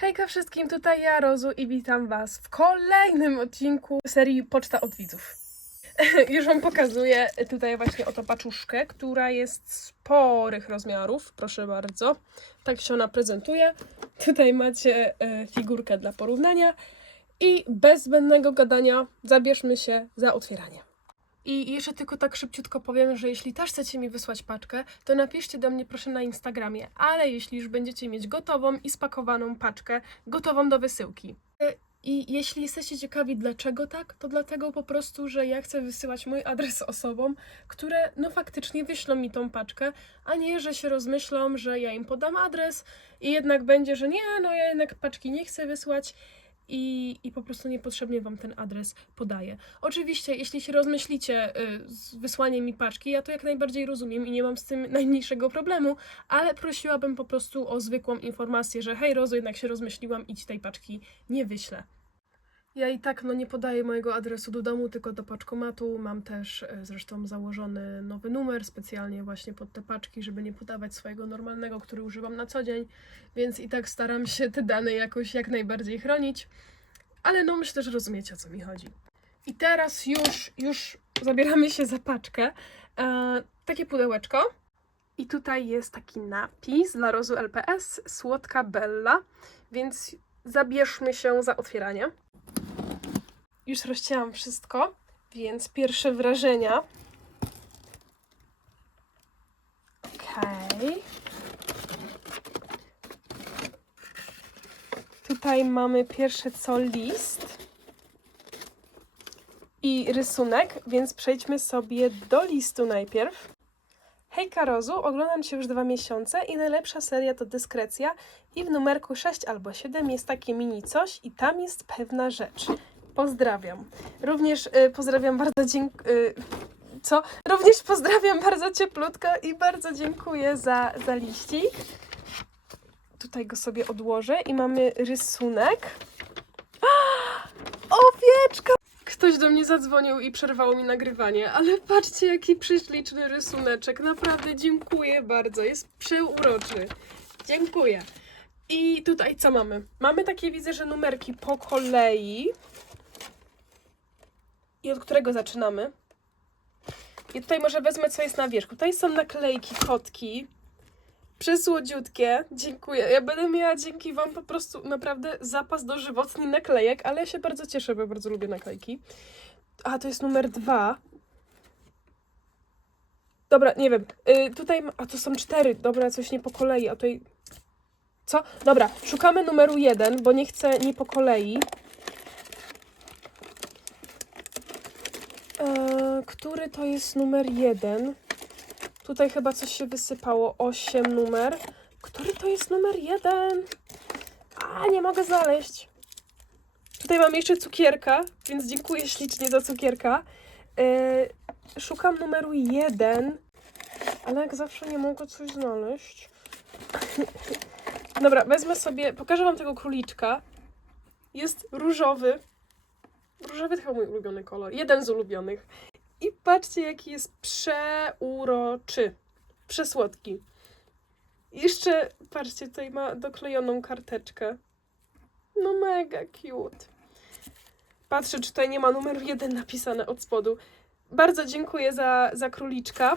Hejka wszystkim, tutaj ja, Rozu i witam Was w kolejnym odcinku serii Poczta od Widzów. Już Wam pokazuję tutaj właśnie oto paczuszkę, która jest sporych rozmiarów, proszę bardzo. Tak się ona prezentuje. Tutaj macie e, figurkę dla porównania i bez zbędnego gadania zabierzmy się za otwieranie. I jeszcze tylko tak szybciutko powiem, że jeśli też chcecie mi wysłać paczkę, to napiszcie do mnie proszę na Instagramie, ale jeśli już będziecie mieć gotową i spakowaną paczkę, gotową do wysyłki. E, I jeśli jesteście ciekawi dlaczego tak, to dlatego po prostu, że ja chcę wysyłać mój adres osobom, które no faktycznie wyślą mi tą paczkę, a nie, że się rozmyślą, że ja im podam adres i jednak będzie, że nie, no ja jednak paczki nie chcę wysłać i, i po prostu niepotrzebnie Wam ten adres podaję. Oczywiście, jeśli się rozmyślicie y, z wysłaniem mi paczki, ja to jak najbardziej rozumiem i nie mam z tym najmniejszego problemu, ale prosiłabym po prostu o zwykłą informację, że hej Rozo, jednak się rozmyśliłam i Ci tej paczki nie wyślę. Ja i tak no nie podaję mojego adresu do domu, tylko do paczkomatu. Mam też e, zresztą założony nowy numer specjalnie właśnie pod te paczki, żeby nie podawać swojego normalnego, który używam na co dzień, więc i tak staram się te dane jakoś jak najbardziej chronić. Ale no myślę, że rozumiecie o co mi chodzi. I teraz już, już zabieramy się za paczkę. E, takie pudełeczko. I tutaj jest taki napis dla Rozu LPS, Słodka Bella, więc zabierzmy się za otwieranie. Już rozcięłam wszystko, więc pierwsze wrażenia. Okej. Tutaj mamy pierwsze co list i rysunek, więc przejdźmy sobie do listu najpierw. Hej Karozu, oglądam Cię już dwa miesiące i najlepsza seria to Dyskrecja i w numerku 6 albo 7 jest takie mini coś i tam jest pewna rzecz. Pozdrawiam. Również y, pozdrawiam bardzo dziękuję. Y, co? Również pozdrawiam bardzo cieplutko i bardzo dziękuję za, za liścik. Tutaj go sobie odłożę i mamy rysunek. Owieczka! Ktoś do mnie zadzwonił i przerwało mi nagrywanie, ale patrzcie jaki prześliczny rysuneczek. Naprawdę dziękuję bardzo. Jest przeuroczy. Dziękuję. I tutaj co mamy? Mamy takie, widzę, że numerki po kolei. I od którego zaczynamy? I tutaj może wezmę, co jest na wierzchu. Tutaj są naklejki, kotki. Przesłodziutkie. Dziękuję. Ja będę miała dzięki Wam po prostu naprawdę zapas dożywotni naklejek, ale ja się bardzo cieszę, bo bardzo lubię naklejki. A, to jest numer dwa. Dobra, nie wiem. Y, tutaj, a to są cztery. Dobra, coś nie po kolei. A tutaj... Co? Dobra, szukamy numeru jeden, bo nie chcę nie po kolei. Eee, który to jest numer jeden? Tutaj chyba coś się wysypało. 8 numer. Który to jest numer jeden? A, nie mogę znaleźć. Tutaj mam jeszcze cukierka, więc dziękuję ślicznie za cukierka. Eee, szukam numeru jeden, ale jak zawsze nie mogę coś znaleźć. Dobra, wezmę sobie, pokażę wam tego króliczka. Jest różowy. Różowy to chyba mój ulubiony kolor. Jeden z ulubionych. I patrzcie, jaki jest przeuroczy. Przesłodki. Jeszcze, patrzcie, tutaj ma doklejoną karteczkę. No mega cute. Patrzę, czy tutaj nie ma numeru jeden napisane od spodu. Bardzo dziękuję za, za króliczka.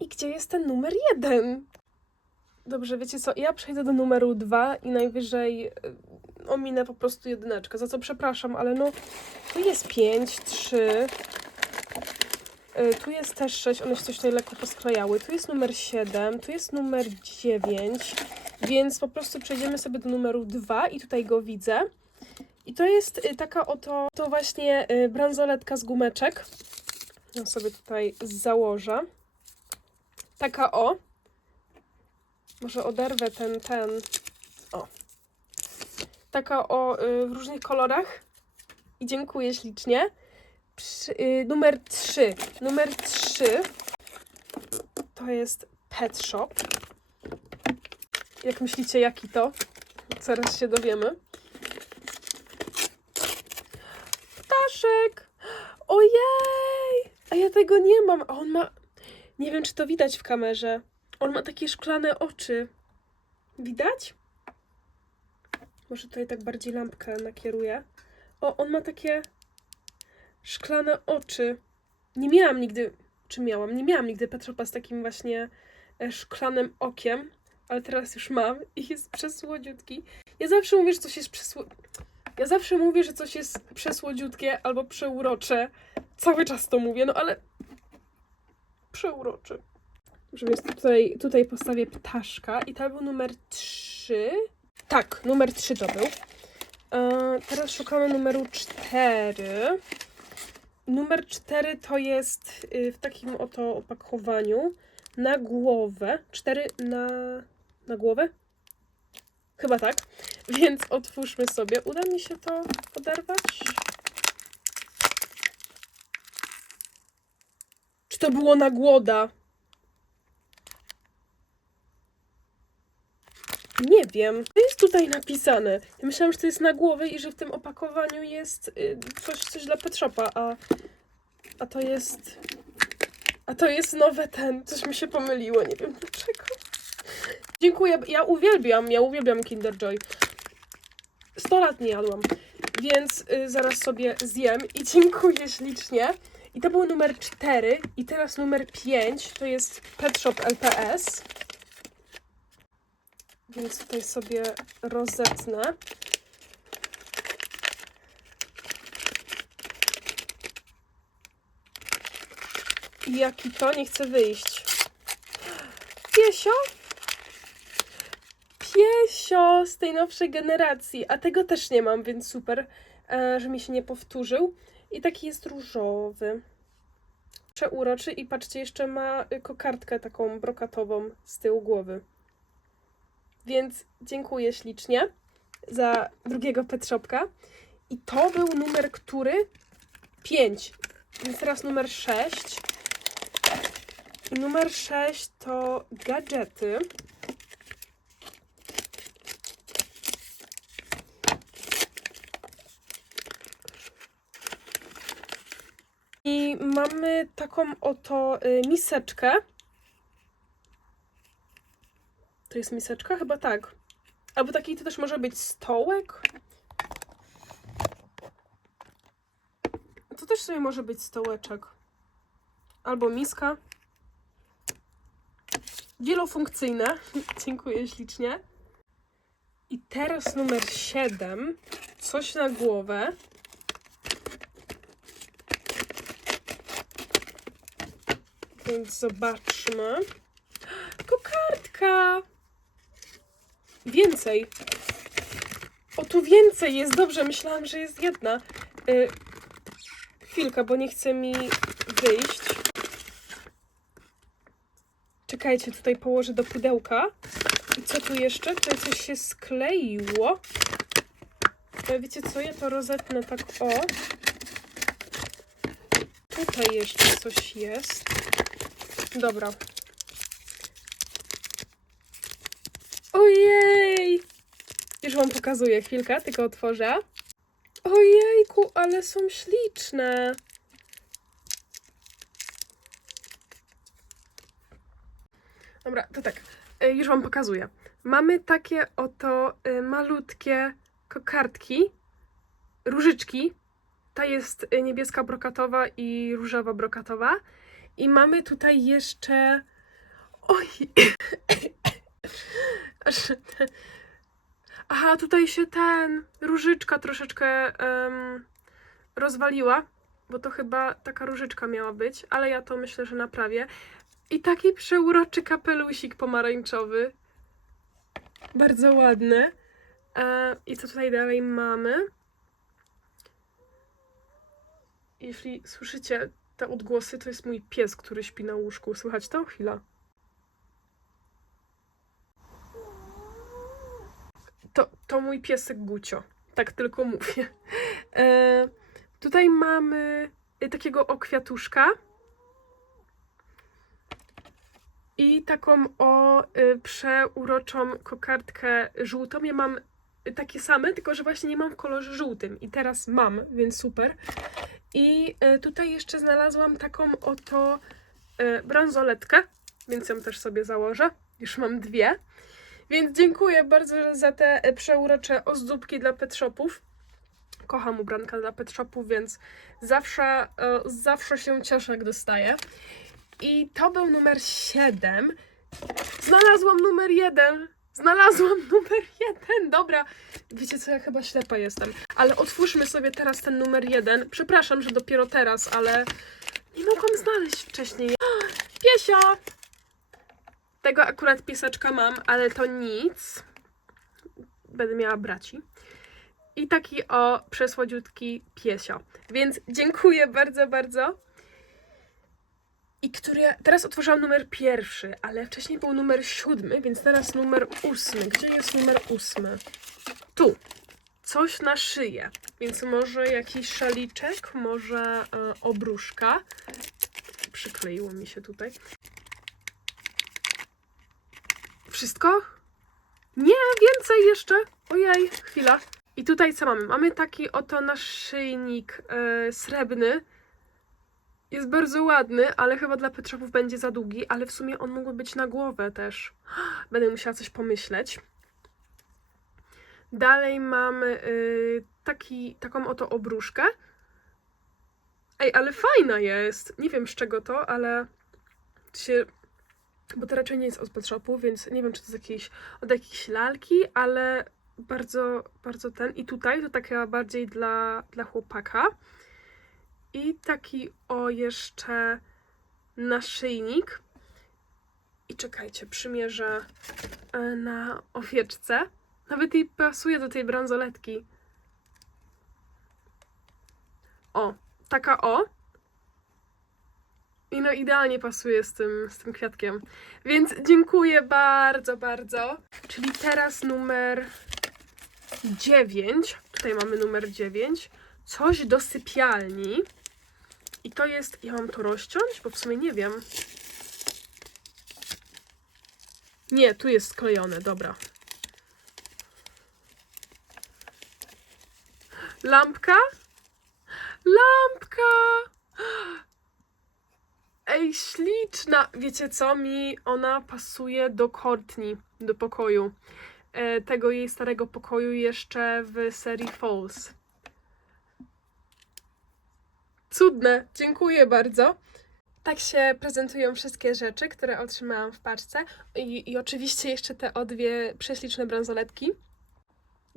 I gdzie jest ten numer jeden? Dobrze, wiecie co? Ja przejdę do numeru dwa i najwyżej ominę po prostu jedyneczkę, za co przepraszam, ale no tu jest 5, 3, y, tu jest też 6, one się coś tutaj lekko posklejały, tu jest numer 7, tu jest numer 9, więc po prostu przejdziemy sobie do numeru 2 i tutaj go widzę. I to jest y, taka oto, to właśnie y, bransoletka z gumeczek. Ja sobie tutaj założę. Taka o. Może oderwę ten, ten. O. Taka o y, w różnych kolorach. I dziękuję ślicznie. Przy, y, numer 3. Numer 3 to jest Pet Shop. Jak myślicie, jaki to? Zaraz się dowiemy. Ptaszek! Ojej! A ja tego nie mam. A on ma. Nie wiem, czy to widać w kamerze. On ma takie szklane oczy. Widać? Może tutaj tak bardziej lampkę nakieruję. O, on ma takie szklane oczy. Nie miałam nigdy, czy miałam? Nie miałam nigdy Petropa z takim właśnie e, szklanym okiem, ale teraz już mam i jest przesłodziutki. Ja zawsze mówię, że coś jest przesło... Ja zawsze mówię, że coś jest przesłodziutkie albo przeurocze. Cały czas to mówię, no ale przeuroczy. Dobrze, więc tutaj, tutaj postawię ptaszka i to był numer 3. Tak, numer 3 to był. E, teraz szukamy numeru 4. Numer 4 to jest y, w takim oto opakowaniu na głowę. 4 na, na głowę? Chyba tak. Więc otwórzmy sobie. Uda mi się to oderwać? Czy to było na głoda? Nie wiem. To jest tutaj napisane. Ja myślałam, że to jest na głowę i że w tym opakowaniu jest y, coś, coś dla Pet Shopa, a, a to jest... A to jest nowe ten. Coś mi się pomyliło, nie wiem dlaczego. Dziękuję. Ja uwielbiam, ja uwielbiam Kinder Joy. 100 lat nie jadłam, więc y, zaraz sobie zjem i dziękuję ślicznie. I to był numer 4 i teraz numer 5 to jest Pet Shop LPS. Więc tutaj sobie rozetnę. Jaki to? Nie chce wyjść. Piesio? Piesio z tej nowszej generacji, a tego też nie mam, więc super, e, że mi się nie powtórzył. I taki jest różowy. Przeuroczy i patrzcie, jeszcze ma y, kokardkę taką brokatową z tyłu głowy. Więc dziękuję ślicznie za drugiego pet shopka. I to był numer który? 5. Więc teraz numer 6. I numer 6 to gadżety. I mamy taką oto y, miseczkę. To jest miseczka? Chyba tak. Albo taki to też może być stołek. To też sobie może być stołeczek. Albo miska. Wielofunkcyjne. Dziękuję ślicznie. I teraz numer 7. Coś na głowę. Więc zobaczmy. Kokardka! Więcej. O, tu więcej jest. Dobrze, myślałam, że jest jedna. Y, chwilkę, bo nie chce mi wyjść. Czekajcie, tutaj położę do pudełka. I co tu jeszcze? Tutaj coś się skleiło. E, Wiecie co? Ja to rozetnę tak o. Tutaj jeszcze coś jest. Dobra. Ojej! Już wam pokazuję chwilkę, tylko otworzę. Ojejku, ale są śliczne. Dobra, to tak. y, Już wam pokazuję. Mamy takie oto y, malutkie kokardki, różyczki. Ta jest y, niebieska brokatowa i różowa brokatowa. I mamy tutaj jeszcze. Oj! Aha, tutaj się ten. Różyczka troszeczkę em, rozwaliła, bo to chyba taka różyczka miała być, ale ja to myślę, że naprawię. I taki przeuroczy kapelusik pomarańczowy. Bardzo ładny. E, I co tutaj dalej mamy? Jeśli słyszycie te odgłosy, to jest mój pies, który śpi na łóżku. Słychać to? Chwila. To, to mój piesek Gucio. Tak tylko mówię. E, tutaj mamy y, takiego o kwiatuszka. I taką o y, przeuroczą kokardkę żółtą. Ja mam y, takie same, tylko że właśnie nie mam w kolorze żółtym. I teraz mam, więc super. I tutaj jeszcze znalazłam taką oto bransoletkę, więc ją też sobie założę. Już mam dwie. Więc dziękuję bardzo za te e, przeurocze ozdóbki dla pet shopów. Kocham ubranka dla pet shopów, więc zawsze, e, zawsze się cieszę, jak dostaję. I to był numer 7. Znalazłam numer 1. Znalazłam numer 1. Dobra, wiecie co, ja chyba ślepa jestem. Ale otwórzmy sobie teraz ten numer 1. Przepraszam, że dopiero teraz, ale nie mogłam znaleźć wcześniej. Piesio! Tego akurat pieseczka mam, ale to nic. Będę miała braci. I taki o przesłodziutki piesio. Więc dziękuję bardzo, bardzo. I który. Teraz otworzyłam numer pierwszy, ale wcześniej był numer siódmy, więc teraz numer ósmy. Gdzie jest numer ósmy? Tu. Coś na szyję. Więc może jakiś szaliczek, może e, obruszka. Przykleiło mi się tutaj. Wszystko? Nie, więcej jeszcze. Ojej, chwila. I tutaj co mamy? Mamy taki oto naszyjnik e, srebrny. Jest bardzo ładny, ale chyba dla petrzopów będzie za długi, ale w sumie on mógłby być na głowę też. Będę musiała coś pomyśleć. Dalej mamy y, taki, taką oto obruszkę. Ej, ale fajna jest. Nie wiem z czego to, ale się bo to raczej nie jest od pet shopu, więc nie wiem, czy to jest jakieś, od jakiejś lalki, ale bardzo, bardzo ten. I tutaj to taka bardziej dla, dla chłopaka. I taki o jeszcze naszyjnik. I czekajcie, przymierzę e, na owieczce. Nawet jej pasuje do tej bransoletki. O, taka o. I no idealnie pasuje z tym, z tym kwiatkiem. Więc dziękuję bardzo, bardzo. Czyli teraz numer 9. Tutaj mamy numer 9. Coś do sypialni. I to jest. Ja mam to rozciąć, bo w sumie nie wiem. Nie, tu jest sklejone, dobra. Lampka? Lampka! Ej, śliczna! Wiecie co? Mi ona pasuje do Courtney, do pokoju. E, tego jej starego pokoju jeszcze w serii Falls. Cudne! Dziękuję bardzo. Tak się prezentują wszystkie rzeczy, które otrzymałam w paczce. I, i oczywiście jeszcze te o dwie prześliczne bransoletki.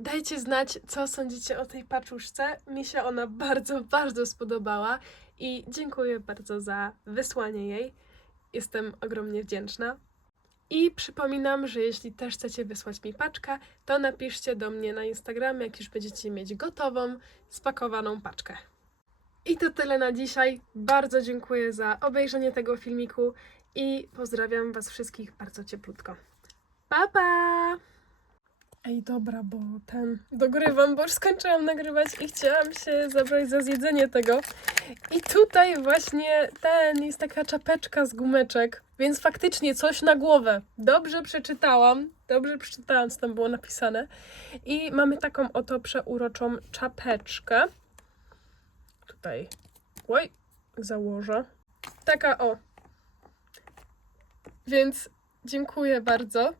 Dajcie znać, co sądzicie o tej paczuszce. Mi się ona bardzo, bardzo spodobała i dziękuję bardzo za wysłanie jej. Jestem ogromnie wdzięczna. I przypominam, że jeśli też chcecie wysłać mi paczkę, to napiszcie do mnie na Instagramie, jak już będziecie mieć gotową, spakowaną paczkę. I to tyle na dzisiaj. Bardzo dziękuję za obejrzenie tego filmiku i pozdrawiam Was wszystkich bardzo cieplutko. Pa pa! Ej, dobra, bo ten dogrywam, bo już skończyłam nagrywać i chciałam się zabrać za zjedzenie tego. I tutaj właśnie ten jest taka czapeczka z gumeczek, więc faktycznie coś na głowę. Dobrze przeczytałam, dobrze przeczytałam, co tam było napisane. I mamy taką oto przeuroczą czapeczkę. Tutaj, oj, założę. Taka o. Więc dziękuję bardzo.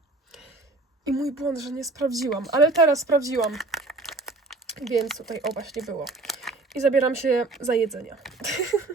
I mój błąd, że nie sprawdziłam, ale teraz sprawdziłam. Więc tutaj o właśnie było. I zabieram się za jedzenie.